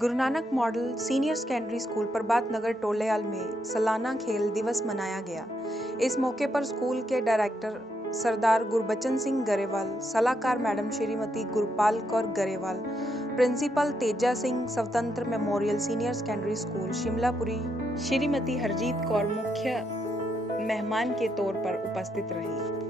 गुरु Nanak model senior secondary school Prabhat Nagar टोलेयाल में सालाना खेल दिवस मनाया गया। इस मौके पर स्कूल के डायरेक्टर सरदार गुरबचन सिंह गरेवाल, सलाहकार मैडम श्रीमती गुरपाल कौर गरेवाल, प्रिंसिपल तेजा सिंह स्वतंत्र memorial senior secondary school Shimlapuri Shrimati Harjeet Kaur मुख्य मेहमान के तौर पर उपस्थित रही।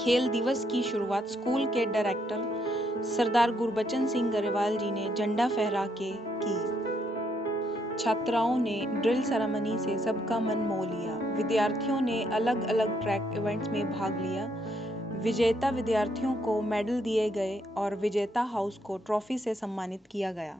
खेल दिवस की शुरुआत स्कूल के डायरेक्टर सरदार गुरबचन सिंह गरेवाल जी ने झंडा फहरा के की। छात्राओं ने ड्रिल सेरेमनी से सबका मन मोह लिया। विद्यार्थियों ने अलग अलग ट्रैक इवेंट्स में भाग लिया। विजेता विद्यार्थियों को मेडल दिए गए और विजेता हाउस को ट्रॉफी से सम्मानित किया गया।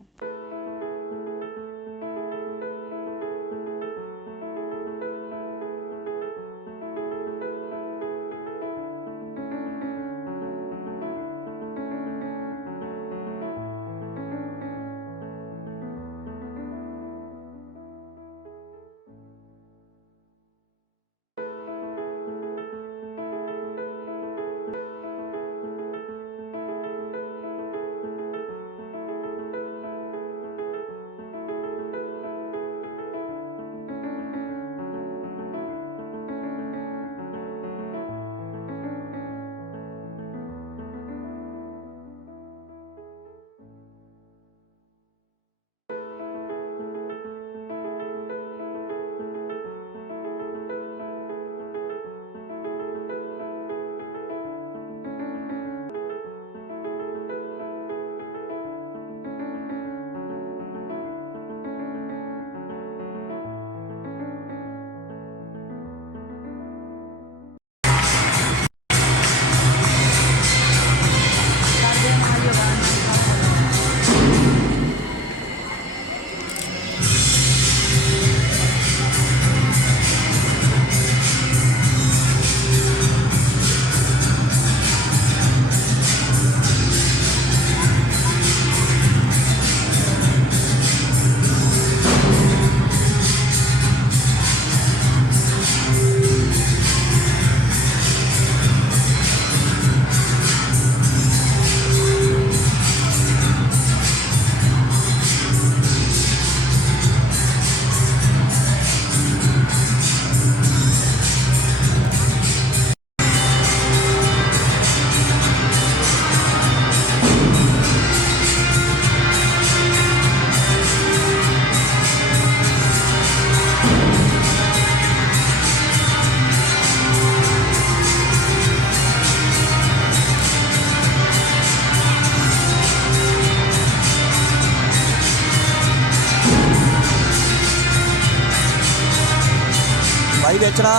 भाई बेचना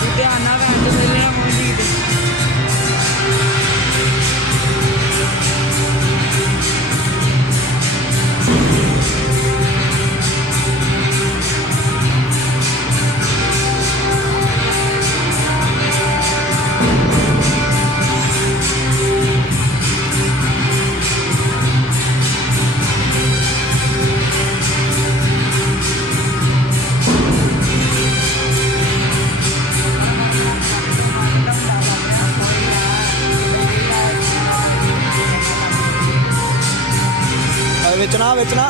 लुधियाना वैंड मिलने मौजूद ਵੇਚਣਾ ਵੇਚਣਾ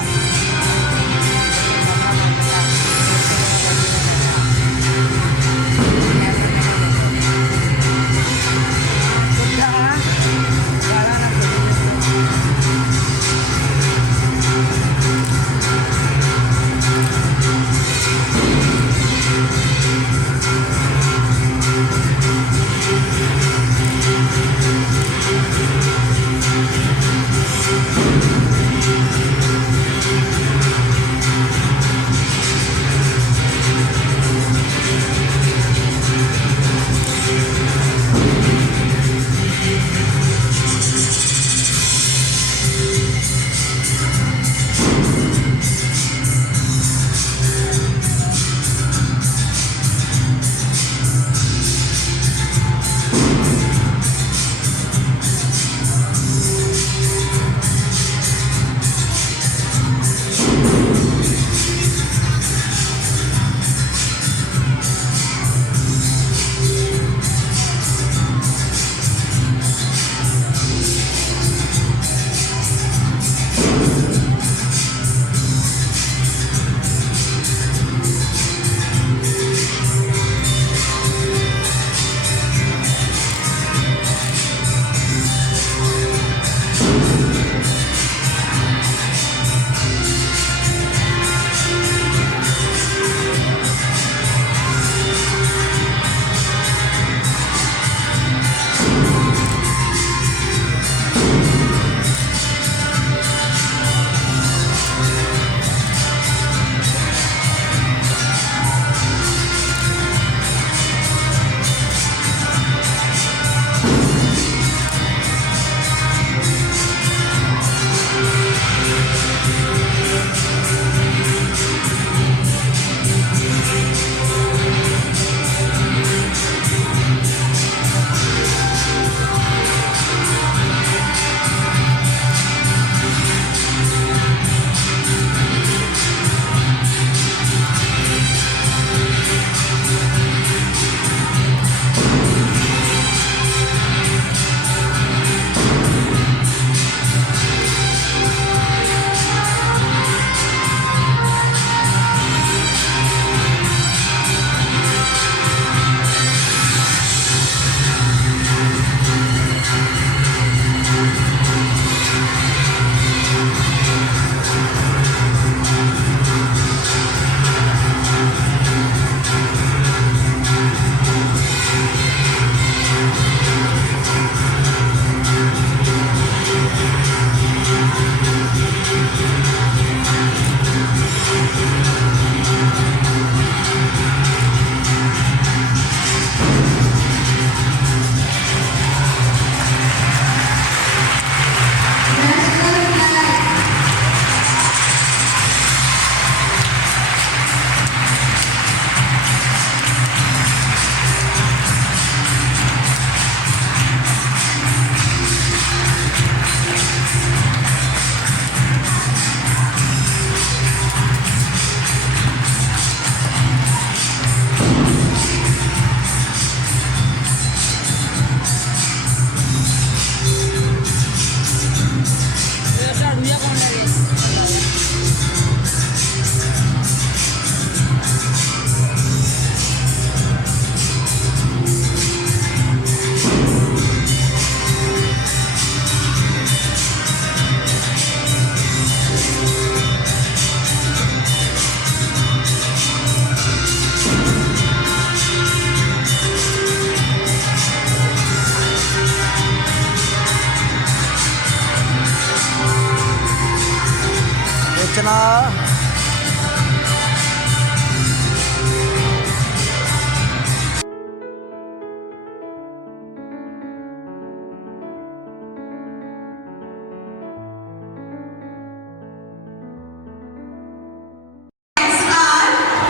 ਵੇਚਣਾ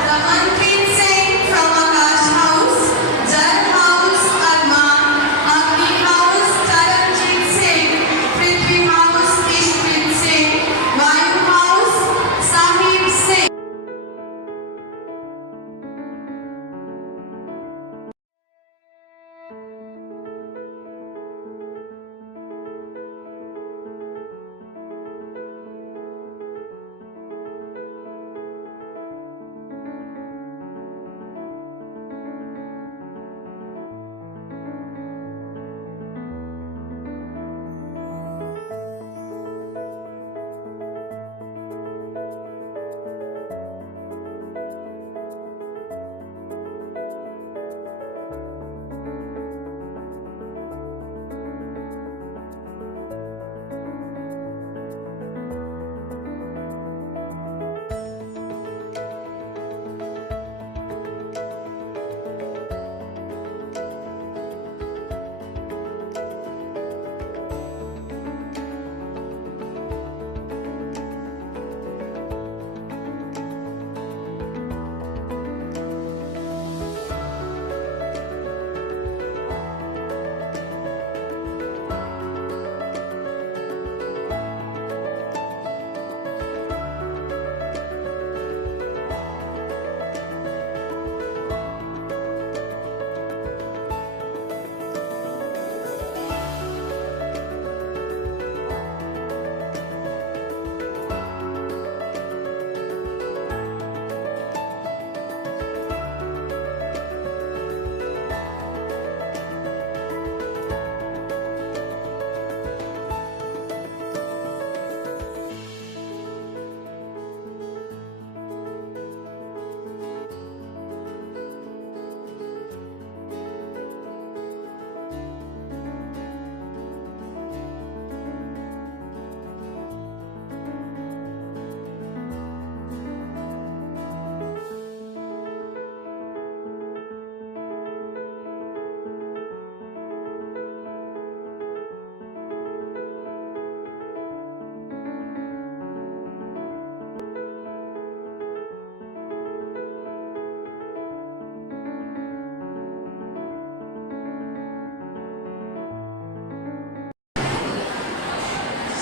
Ramanpreet Singh from Akash House, Jal House, Arman, Agni House, Taranjeet Singh, Prithvi House, Ishpreet Singh, Vayu House, Sam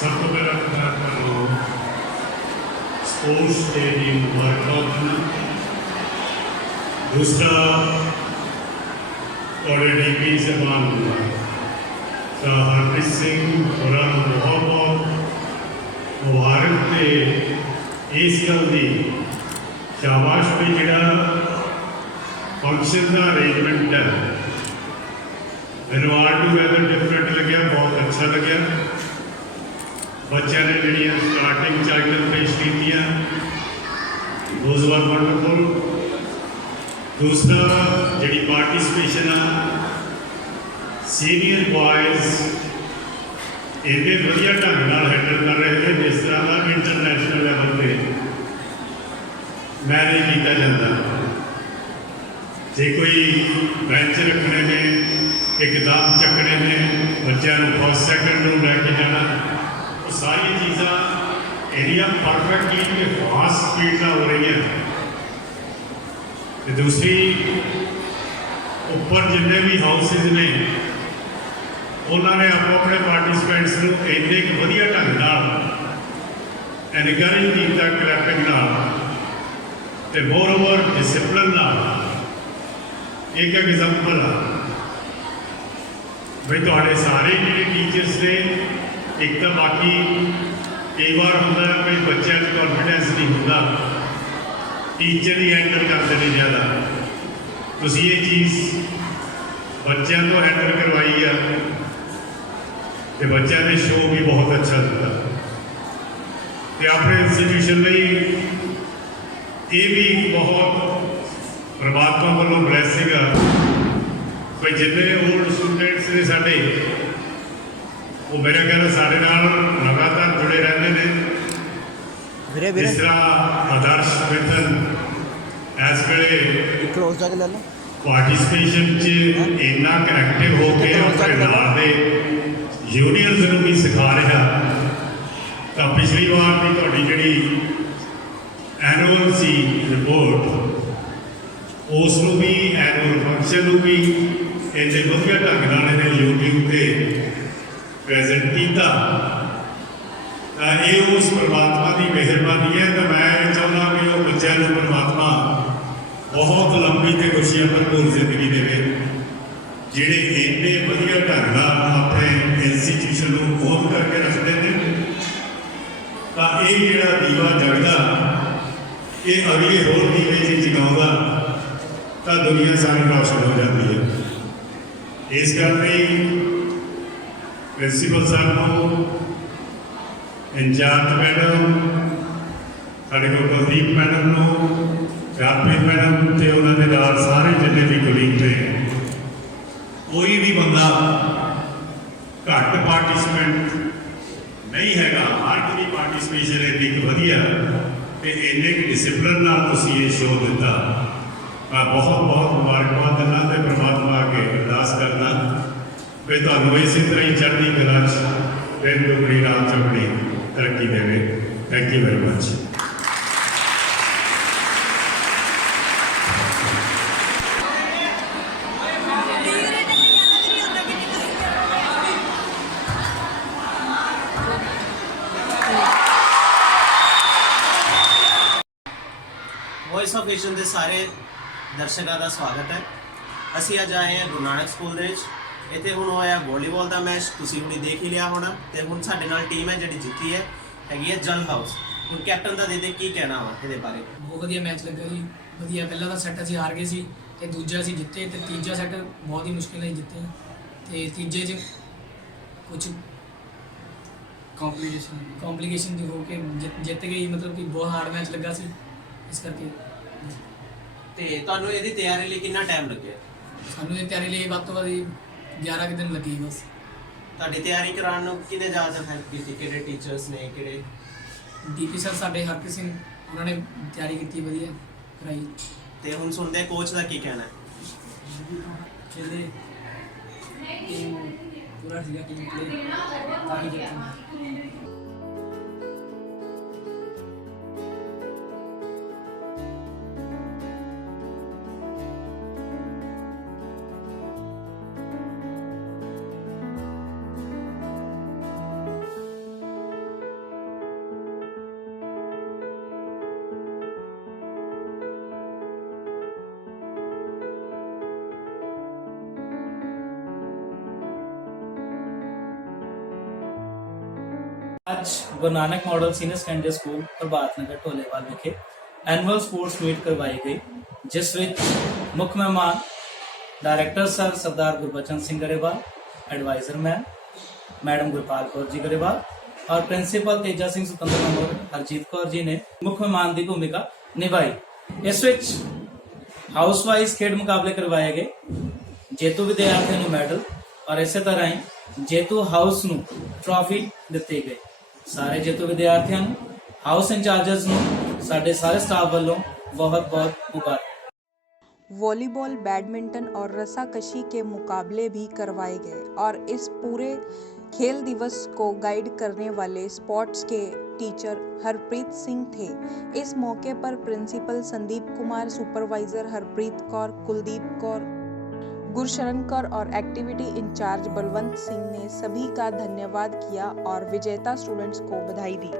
ਸਭ ਤੋਂ ਪਹਿਲਾਂ ਤਾਂ ਤੁਹਾਨੂੰ ਸਪੋਰਟਸ ਡੇ ਦੀ ਮੁਬਾਰਕਬਾਦ ਦਿੰਦਾ। ਦੂਸਰਾ ਤੁਹਾਡੇ ਡੀਪੀ ਸਾਹਿਬਾਨ ਨੂੰ ਤਾਂ ਹਰਪ੍ਰੀਤ ਸਿੰਘ ਹੋਰਾਂ ਨੂੰ ਬਹੁਤ ਬਹੁਤ ਮੁਬਾਰਕ ਤੇ ਇਸ ਗੱਲ ਦੀ ਸ਼ਾਬਾਸ਼ ਵੀ ਜਿਹੜਾ ਫੰਕਸ਼ਨ ਦਾ ਅਰੇਂਜਮੈਂਟ ਹੈ ਮੈਨੂੰ ਆਲ ਟੂਗੈਦਰ ਡਿਫਰੈਂਟ ਲੱਗਿਆ, ਬਹੁਤ ਅੱਛਾ ਲੱਗਿਆ। ਬੱਚਿਆਂ ਨੇ ਜਿਹੜੀਆਂ ਸਟਾਰਟਿੰਗ ਚਾਈਲਡ ਪੇਸ਼ ਕੀਤੀਆਂ ਦੋਜ਼ ਵਾਰ ਵੰਡਰਫੁਲ। ਦੂਸਰਾ ਜਿਹੜੀ ਪਾਰਟਿਸਪੇਸ਼ਨ ਆ ਸੀਨੀਅਰ ਬॉयਜ਼ ਇਹਦੇ ਵਧੀਆ ਢੰਗ ਨਾਲ ਹੈਂਡਲ ਕਰ ਰਹੇ ਨੇ, ਜਿਸ ਤਰ੍ਹਾਂ ਦਾ ਇੰਟਰਨੈਸ਼ਨਲ ਲੈਵਲ 'ਤੇ ਮੈਨੇਜ ਕੀਤਾ ਜਾਂਦਾ। ਜੇ ਕੋਈ ਬੈਂਚ ਰੱਖਣੇ ਨੇ, ਇੱਕਦਮ ਚੱਕਣੇ ਨੇ, ਬੱਚਿਆਂ ਨੂੰ ਫਸਟ ਸੈਕਿੰਡ ਨੂੰ ਲੈ ਕੇ ਜਾਣਾ, ਉਹ ਸਾਰੀਆਂ ਚੀਜ਼ਾਂ ਇਹਦੀਆਂ ਪਰਫੈਕਟਲੀ ਤੇ ਫਾਸਟ ਸਪੀਡ ਨਾਲ ਹੋ ਰਹੀਆਂ। ਤੇ ਦੂਸਰੀ ਉੱਪਰ ਜਿੰਨੇ ਵੀ ਹਾਊਸਿਸ ਨੇ ਉਹਨਾਂ ਨੇ ਆਪੋ ਆਪਣੇ ਪਾਰਟਿਸਪੈਂਟਸ ਨੂੰ ਇੰਨੇ ਕੁ ਵਧੀਆ ਢੰਗ ਨਾਲ ਐਨਕਰੇਜ ਕੀਤਾ ਕਲੈਪਿੰਗ ਨਾਲ ਤੇ ਮੋਰ ਓਵਰ ਡਿਸਿਪਲਿਨ ਨਾਲ। ਇੱਕ ਐਗਜ਼ਾਮਪਲ ਆ ਬਈ ਤੁਹਾਡੇ ਸਾਰੇ ਜਿਹੜੇ ਟੀਚਰਸ ਨੇ, ਇੱਕ ਤਾਂ ਬਾਕੀ ਕਈ ਵਾਰ ਹੁੰਦਾ ਬਈ ਬੱਚਿਆਂ 'ਚ ਕੌਨਫੀਡੈਂਸ ਨਹੀਂ ਹੁੰਦਾ, ਟੀਚਰ ਹੀ ਹੈਂਡਲ ਕਰਦੇ ਨੇ ਜ਼ਿਆਦਾ। ਤੁਸੀਂ ਇਹ ਚੀਜ਼ ਬੱਚਿਆਂ ਤੋਂ ਹੈਂਡਲ ਕਰਵਾਈ ਆ ਤੇ ਬੱਚਿਆਂ ਨੇ ਸ਼ੋਅ ਵੀ ਬਹੁਤ ਅੱਛਾ ਦਿੱਤਾ। ਤੇ ਆਪਣੇ ਇੰਸਟੀਟਿਊਸ਼ਨ ਲਈ ਇਹ ਵੀ ਬਹੁਤ ਪਰਮਾਤਮਾ ਵੱਲੋਂ ਬਲੈਸਿੰਗ ਆ ਬਈ ਜਿੰਨੇ ਓਲਡ ਸਟੂਡੈਂਟਸ ਨੇ ਸਾਡੇ, ਉਹ ਮੇਰਾ ਕਹਿੰਦਾ ਸਾਡੇ ਨਾਲ ਲਗਾਤਾਰ ਜੁੜੇ ਰਹਿੰਦੇ ਨੇ। ਜਿਸ ਤਰ੍ਹਾਂ ਆਦਰਸ਼ ਮਿੱਤਲ ਇਸ ਵੇਲੇ ਕਲੋਜ਼ ਜਾ ਕੇ ਲੈ ਲਓ। ਪਾਰਟਿਸਪੇਸ਼ਨ 'ਚ ਇੰਨਾ ਐਕਟਿਵ ਹੋ ਕੇ ਆਪਣੇ ਨਾਲ ਦੇ ਯੂਨੀਅਨਸ ਨੂੰ ਵੀ ਸਿਖਾ ਰਿਹਾ। ਤਾਂ ਪਿਛਲੀ ਵਾਰ ਦੀ ਤੁਹਾਡੀ ਜਿਹੜੀ ਐਨੂਅਲ ਸੀ ਰਿਪੋਰਟ, ਉਸ ਨੂੰ ਵੀ ਐਨੂਅਲ ਫੰਕਸ਼ਨ ਨੂੰ ਵੀ ਇੰਨੇ ਵਧੀਆ ਢੰਗ ਨਾਲ ਇਹਨੇ YouTube 'ਤੇ ਪ੍ਰੈਜ਼ੈਂਟ ਕੀਤਾ। ਤਾਂ ਇਹ ਉਸ ਪਰਮਾਤਮਾ ਦੀ ਮਿਹਰਬਾਨੀ ਹੈ। ਤਾਂ ਮੈਂ ਇਹ ਚਾਹੁੰਦਾ ਕਿ ਉਹ ਬੱਚਿਆਂ ਨੂੰ ਪਰਮਾਤਮਾ ਬਹੁਤ ਲੰਬੀ ਤੇ ਖੁਸ਼ੀਆਂ ਭਰਪੂਰ ਜ਼ਿੰਦਗੀ ਦੇਵੇ, ਜਿਹੜੇ ਇੰਨੇ ਵਧੀਆ ਢੰਗ ਨਾਲ ਆਪਣੇ ਇੰਸਟੀਟਿਊਸ਼ਨ ਨੂੰ ਖੋਲ੍ਹ ਕਰਕੇ ਰੱਖਦੇ ਨੇ। ਤਾਂ ਇਹ ਜਿਹੜਾ ਦੀਵਾ ਜਗਦਾ, ਇਹ ਅਗਲੇ ਹੋਰ ਦੀਵੇ 'ਚ ਜਗਾਉਂਦਾ ਤਾਂ ਦੁਨੀਆ ਸਾਰੀ ਰੌਸ਼ਨ ਹੋ ਜਾਂਦੀ ਹੈ। ਇਸ ਕਰਕੇ ਪ੍ਰਿੰਸੀਪਲ ਸਾਹਿਬ ਨੂੰ, ਇੰਚਾਰਜ ਮੈਡਮ, ਸਾਡੇ ਕੋਲ ਕੁਲਦੀਪ ਮੈਡਮ ਨੂੰ, ਹਰਪ੍ਰੀਤ ਮੈਡਮ ਤੇ ਉਹਨਾਂ ਦੇ ਨਾਲ ਸਾਰੇ ਜਿੰਨੇ ਵੀ ਕੁਲੀਗ ਨੇ, ਕੋਈ ਵੀ ਬੰਦਾ ਘੱਟ ਪਾਰਟਿਸਪੈਂਟ ਨਹੀਂ ਹੈਗਾ। ਹਰ ਦੀ ਪਾਰਟਿਸਪੇਸ਼ਨ ਇੰਨੀ ਵਧੀਆ ਤੇ ਇੰਨੇ ਕੁ ਡਿਸਿਪਲਿਨ ਨਾਲ ਤੁਸੀਂ ਇਹ ਸ਼ੋਅ ਦਿੱਤਾ। ਮੈਂ ਬਹੁਤ ਬਹੁਤ ਮੁਬਾਰਕਬਾਦ ਦਿੰਦਾ ਤੇ ਪਰਮਾਤਮਾ ਅੱਗੇ ਅਰਦਾਸ ਕਰਦਾ ਵੀ ਤੁਹਾਨੂੰ ਇਸੇ ਤਰ੍ਹਾਂ ਹੀ ਚੜ੍ਹਦੀ ਕਲਾ 'ਚ ਦਿਨ ਦੁਗਣੀ ਰਾਤ ਚੌਗਣੀ ਤਰੱਕੀ ਦੇਵੇ। Thank you very much. Voice of Asian ਦੇ ਸਾਰੇ ਦਰਸ਼ਕਾਂ ਦਾ ਸਵਾਗਤ ਹੈ। ਅਸੀਂ ਅੱਜ ਆਏ ਹਾਂ ਗੁਰੂ ਨਾਨਕ ਸਕੂਲ ਦੇ ਵਿੱਚ। ਇੱਥੇ ਹੁਣ ਹੋਇਆ ਵਾਲੀਬਾਲ ਦਾ ਮੈਚ, ਤੁਸੀਂ ਹੁਣੇ ਦੇਖ ਹੀ ਲਿਆ ਹੋਣਾ। ਤੇ ਹੁਣ ਸਾਡੇ ਨਾਲ ਟੀਮ ਹੈ ਜਿਹੜੀ ਜਿੱਤੀ ਹੈ, ਹੈਗੀ ਹੈ ਜਲ ਹਾਊਸ। ਹੁਣ ਕੈਪਟਨ ਦਾ ਦੇ ਕੀ ਕਹਿਣਾ ਵਾ ਇਹਦੇ ਬਾਰੇ? ਬਹੁਤ ਵਧੀਆ ਮੈਚ ਲੱਗਾ ਜੀ, ਵਧੀਆ। ਪਹਿਲਾ ਦਾ ਸੈੱਟ ਅਸੀਂ ਹਾਰ ਗਏ ਸੀ ਤੇ ਦੂਜਾ ਅਸੀਂ ਜਿੱਤੇ, ਤੇ ਤੀਜਾ ਸੈੱਟ ਬਹੁਤ ਹੀ ਮੁਸ਼ਕਿਲ ਨਾਲ ਜਿੱਤੇ। ਤੇ ਤੀਜੇ 'ਚ ਕੁਝ ਕੰਪਲੀਕੇਸ਼ਨ ਦੀ ਹੋ ਕੇ ਜਿੱਤ ਗਈ। ਮਤਲਬ ਕਿ ਬਹੁਤ ਹਾਰਡ ਮੈਚ ਲੱਗਾ ਸੀ, ਇਸ ਕਰਕੇ। ਤੇ ਤੁਹਾਨੂੰ ਇਹਦੀ ਤਿਆਰੀ ਲਈ ਕਿੰਨਾ ਟਾਈਮ ਲੱਗਿਆ? ਸਾਨੂੰ ਇਹ ਤਿਆਰੀ ਲਈ ਵੱਧ ਤੋਂ ਵੱਧ 11 ਕੁ ਦਿਨ ਲੱਗੇ ਬਸ। ਤੁਹਾਡੀ ਤਿਆਰੀ ਕਰਾਉਣ ਨੂੰ ਕਿਹਨੇ ਜ਼ਿਆਦਾ ਹੈਲਪ ਕੀਤੀ? ਕਿਹੜੇ ਟੀਚਰਸ ਨੇ? ਕਿਹੜੇ? ਡੀਪੀ ਸਰ ਸਾਡੇ ਹਰਪ੍ਰੀਤ ਸਿੰਘ, ਉਹਨਾਂ ਨੇ ਤਿਆਰੀ ਕੀਤੀ, ਵਧੀਆ ਕਰਾਈ। ਤੇ ਹੁਣ ਸੁਣਦੇ ਕੋਚ ਦਾ ਕੀ ਕਹਿਣਾ ਹੈ? ਖੇਲੇ ਟੀਮ ਪੂਰਾ ਸੀਗਾ, ਟੀਮ ਪਲੇ ਤਾਂ ਹੀ ਜਿੱਤੇ। आज Guru Nanak model senior secondary school Prabhat Nagar Dholewal विखे एनुअल स्पोर्ट्स मीट करवाई गई, जिस विच मुख्य मेहमान director sir Sardar Gurbachan Singh Grewal, adviser madam Gurpal Kaur ji Grewal और प्रिंसीपल तेजा सिंह स्वतंत्र कमर हरजीत कौर जी ने मुख्य मेहमान की भूमिका निभाई। इस विच हाउस वाइज खेड मुकाबले करवाए गए, जेतू विद्यार्थियों को मैडल और इस तरह ही जेतू हाउस नू ट्रॉफी दिती गई। सारे जेतू विद्यार्थियों हाउस इंचार्जेस नू साडे सारे स्टाफ वालों बहुत बहुत मुबारक। वॉलीबॉल, बैडमिंटन और रस्साकशी के मुकाबले भी करवाए गए और इस पूरे खेल दिवस को गाइड करने वाले स्पोर्ट्स के टीचर हरप्रीत सिंह थे। इस मौके पर प्रिंसिपल संदीप कुमार, सुपरवाइजर हरप्रीत कौर, कुलदीप कौर, गुरशरण कौर और एक्टिविटी इंचार्ज बलवंत सिंह ने सभी का धन्यवाद किया और विजेता स्टूडेंट्स को बधाई दी।